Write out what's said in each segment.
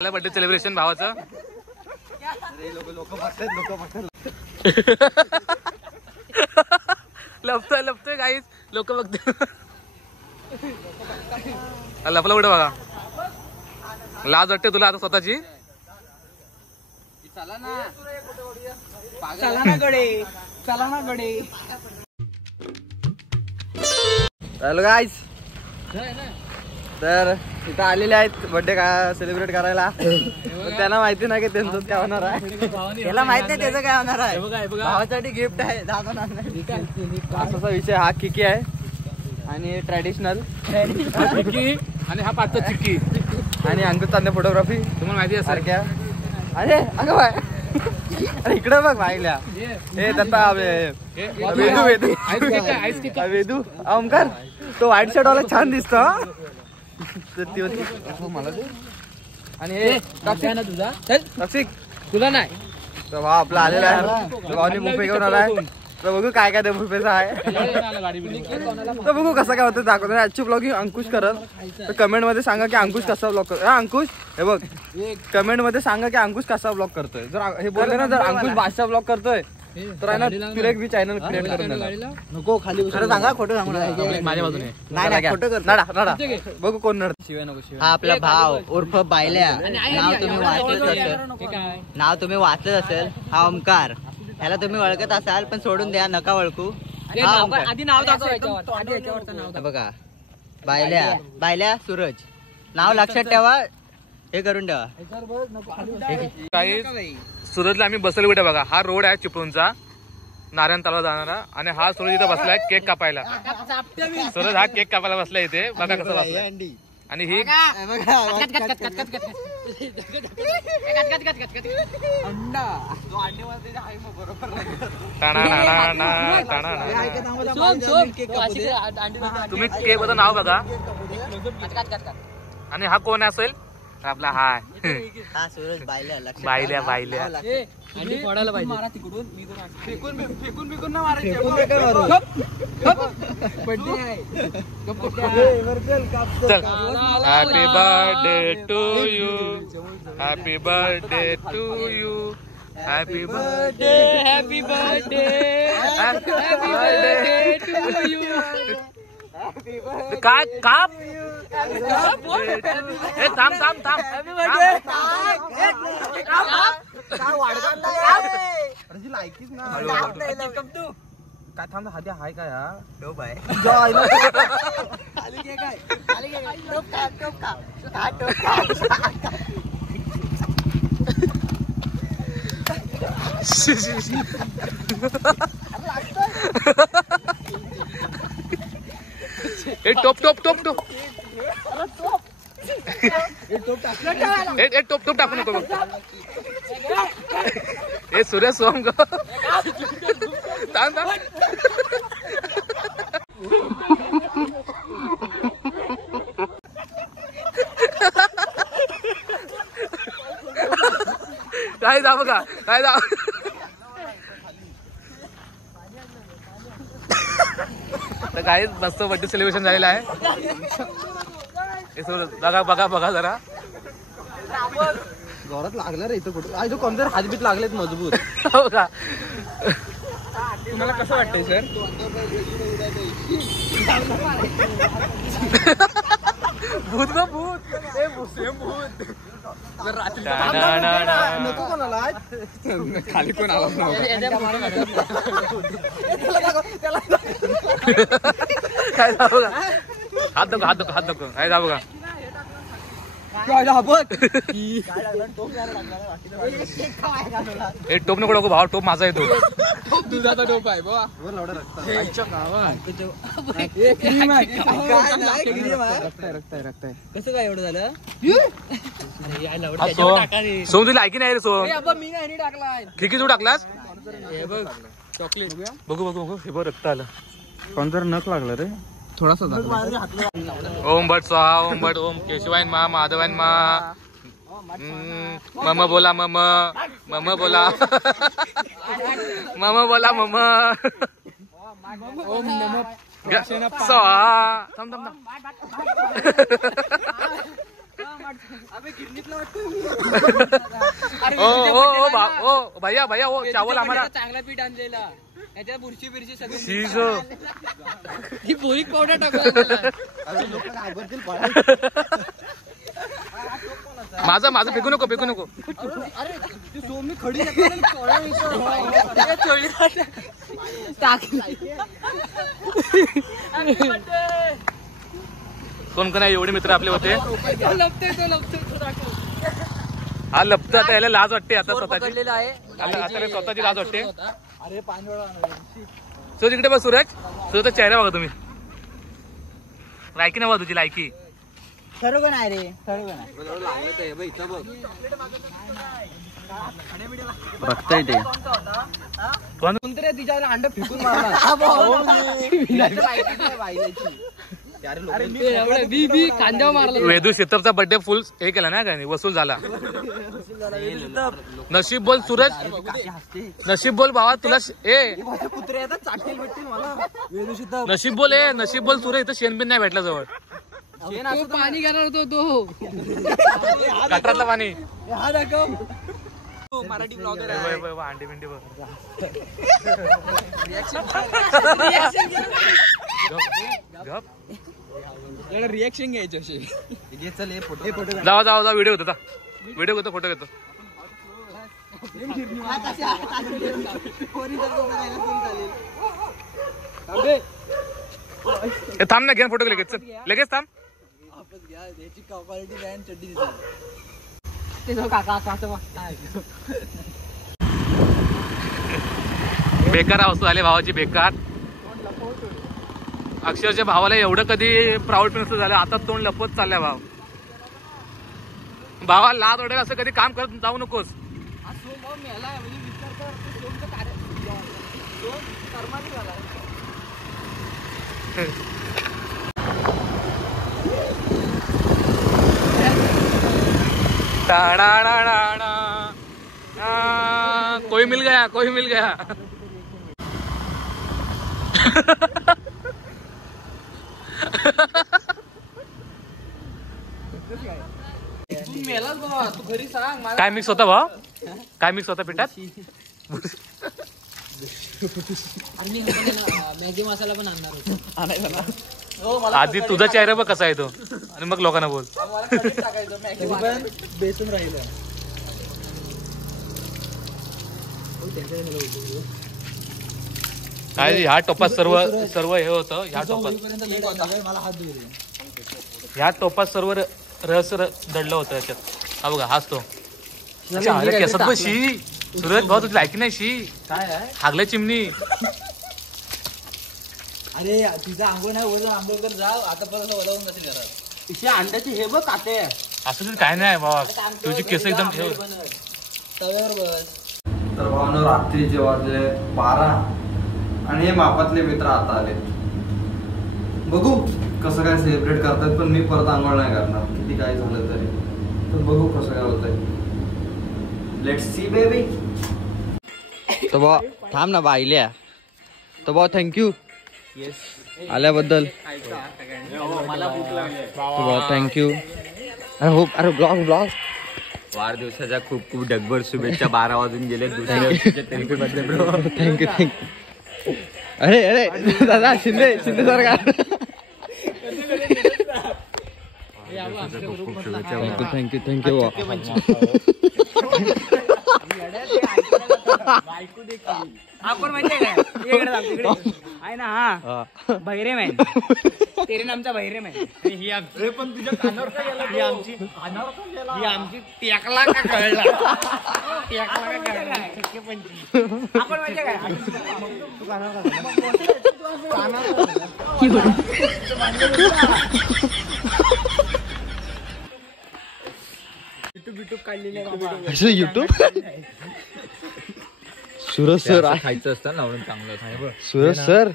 Birthday celebration भावाचं. लपतोय गाईस, लोक बघते. लपला कुठे बघा. लाज वाटते तुला आता स्वतःची. चला ना गडे. हॅलो गाईज, तर इथं आलेले आहेत बर्थडे का सेलिब्रेट करायला. त्यांना माहिती नाही की त्यांचं काय होणार आहे. त्याला माहित नाही त्याचं काय होणार आहे. भावासाठी गिफ्ट आहे. असा विषय. हा किकी आहे आणि ट्रॅडिशनल चिक्की आणि हा पाचचा चिक्की आणि अंकुश चांदे फोटोग्राफी तुम्हाला माहिती आहे सारख्या. अरे अगं बाय, अरे इकडे बघ भाईल्या. हे दत्ता वेदू ओमकार, तो व्हाईट शर्ट वाला छान दिसतो. मला ते आणि हे टॉक्सिक तुला नाही. तर भाव आपला आलेला आहे. भावानी बुफे घेऊन आलाय. तर बघू काय काय त्या बुफेचं आहे. तर बघू कसं काय होतं दाखवतो. आजची ब्लॉगिंग अंकुश करत. तर कमेंट मध्ये सांगा की अंकुश कसा ब्लॉग करतो. अंकुश हे बघ, कमेंट मध्ये सांगा की अंकुश कसा ब्लॉग करतोय. जर हे बोलले ना, जर अंकुश बादशाह ब्लॉग करतोय तर आहे ना, तुला एक चॅनल क्रिएट करून देणार. नको खाली सांगा, खोटं सांगू माझ्या बाजूने. नाही खोटं कर. नडा बघू कोण नड. शिवाय नको. हा आपला भाव उर्फ बायल्या. नाव तुम्ही वाचलंच असेल. हा ओमकार. ह्याला तुम्ही ओळखत असाल पण सोडून द्या, नका ओळखू. आधी नाव बघा, बायल्या सूरज. नाव लक्षात ठेवा, हे करून ठेवा. काही सुरतला आम्ही बसलो कुठे बघा. हा रोड आहे चिपळूणचा नारायण तलाव जाणारा. आणि हा सूरज इथं बसलाय केक कापायला. सूरज हा केक कापायला बसलाय इथे. बघा कसं बसलाय. आणि ही तुम्ही केक बद्दल नाव बघा. आणि हा कोण असेल आपला. हा सूरज बायल्या. बायल्या फोडायला पाहिजे. चल. Happy birthday to you, happy birthday to you, happy birthday, happy birthday, happy birthday to you. काय काप. थांब काय थांब. हाती हाय काय. हा डोप आहे. टोप टाकू नको. हे सूर्य सोम ग. काय जा बघा, काय जा. तर काय मस्त बर्थडे सेलिब्रेशन झालेलं आहे. बघा जरा जोरात लागला रे इथं. कुठं जो कोणतरी हातबीत लागलेत मजबूत. हो का. तुम्हाला कसं वाटतंय सर. भूत ग भूत. नको कोणाला. खाली कोण आला काय जा बघा. हात दाखव काय जा बघा. हे टोप नको भाव. टोप माझा येतो. दुधाचा टोप आहे बा. कसं काय एवढं झालं. सोम तुला ऐकी नाही रे. सोम मी नाही टाकलाय. खिकी तू टाकलास. हे बघ चॉकलेट. बघू हे बघ रक्त आलं. कोणतरी नख लागलं रे. थोडासा. ओम भट स्वाहा, ओम भट ओम केशवायन मा, माधवायन मा. मम बोला मम बोला. मम बोला मम. ओम नमो स्वाहा. थांब ओ भैया भैया ओ चावल हमारा चांगला पीठ आणलेला याच्यात बुरशी बिरशी सगळी शीजो ही बोरिक पावडर टाकला माझं फेकू नको कोण आहे एवढे मित्र आपले होते. हा लपतो आता याला लाज वाटते आता स्वतःची स्वतःची लाज वाटते. सो तिकडे बघ सूरज चेहरा बघा तुम्ही. लायकी नाही बघा तुझी लायकी खरोखर नाही रे खरोखर बघताय ते कोणतरी तिच्यावर अंड फेकून मारला. कांद्यावर मारला. वेदू शेतपचा बर्थडे फुल हे केला ना काय वसूल झाला. नशीब बोल सूरज नशीब बोल भावा तुला कुत्रे येतात चाटेल भेटतील मला. नशीब बोल सूरज इथं शेणबिन नाही भेटला जवळ. पाणी घेणार होतो तो गटारातलं पाणी. हा दाखव मराठी ब्लॉगर अंडी बिंडी बघ. रिएक्शन घ्यायची अशी. जावा व्हिडिओ होता फोटो घेतो. थांब ना घे फोटो लगेच थांब. बेकार अवस्था झाली भावाची बेकार. अक्षरशः भावाला एवढं कधी प्राऊड फील झालं. आता तोंड लपवत चाललंय भावा लाज वाटेल असं कधी काम करत जाऊ नकोस. कोई मिल गया तू मेलाच बाबा. तू घरी सांग मला. काय मिक्स होता भाव काय मिक्स होता पिठात. मॅगी मसाला पण आणणार होतो. आधी तुझा चेहरा बघ कसा आहे तो आणि मग लोकांना बोल. बेसून राहिलं. काय ह्या टोपात सर्व हे होतं. ह्या टोपात सर्व रहस्य दडलं होतं याच्यात. हा बघा हाच तो. केसात बघ शी. सूरज भाऊ तुझी लायकी नाही शी. काय हागल्या चिमणी. अरे तिचा आंघोळ नाही वजन आंघोळ कर जाव. आता परत वळवून नसेल घरात. तिच्या अंड्याची हे बघ काटे. असं तुझं काय नाही बाबा. तुझी केस एकदम ठेव. तव्यावर बस. तर भावनो रात्रीचे वाजले 12 आणि हे मापातले मित्र आता आले. बघू कसं काय सेलिब्रेट करतात. पण मी परत आंघोळ नाही करणार किती काय झालं तरी. तर बघू कसं काय होतंय. Let's see baby. तर बा थांब ना बाईल्या. तर बा थँक्यू आल्याबद्दल. थँक्यू. अरे ब्लॉग वाढदिवसाच्या खूप खूप डगभर शुभेच्छा. 12 वाजून गेले. थँक्यू. अरे दादा शिंदे सरकार. थँक्यू. आपण माहितीये काय आहे ना. हा बहिरेम आहे. तेरे आमचा बहिरेम आहे. ही पण तुझ्या कानावर का गेला. ही आमची टेकला का कळला. आपण माहितीये काय तू युट्यूब काढलेले युट्यूब. सूरज सर खायचं असतं ना म्हणून चांगलं. सूरज सर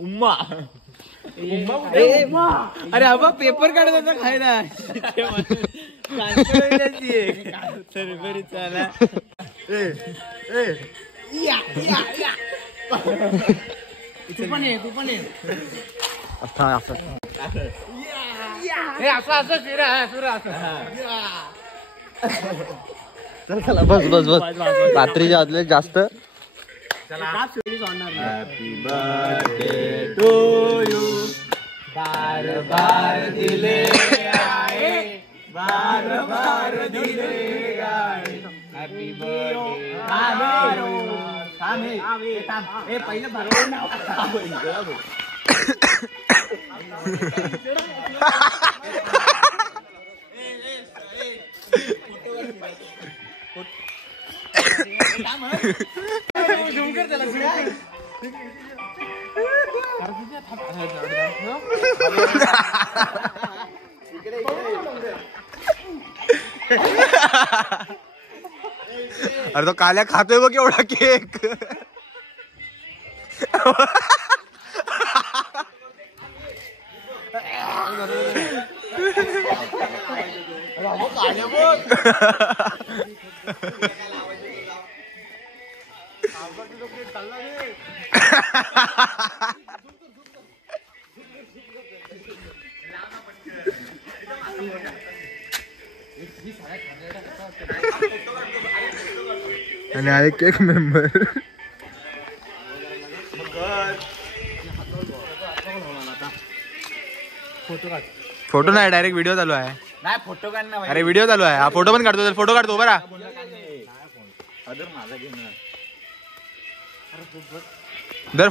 उम्मा. अरे अबा पेपर काढत होता खायला. तू पण ये. चल चला बस बस बस रात्रीच्या आदले जास्त अरे तो काल्या खातोय बघ एवढा केक आणि आहे केक मेंबर फोटो नाही डायरेक्ट व्हिडिओ चालू आहे. नाही फोटो काढणार अरे व्हिडिओ चालू आहे. हा फोटो पण काढतो फोटो काढतो बरा दर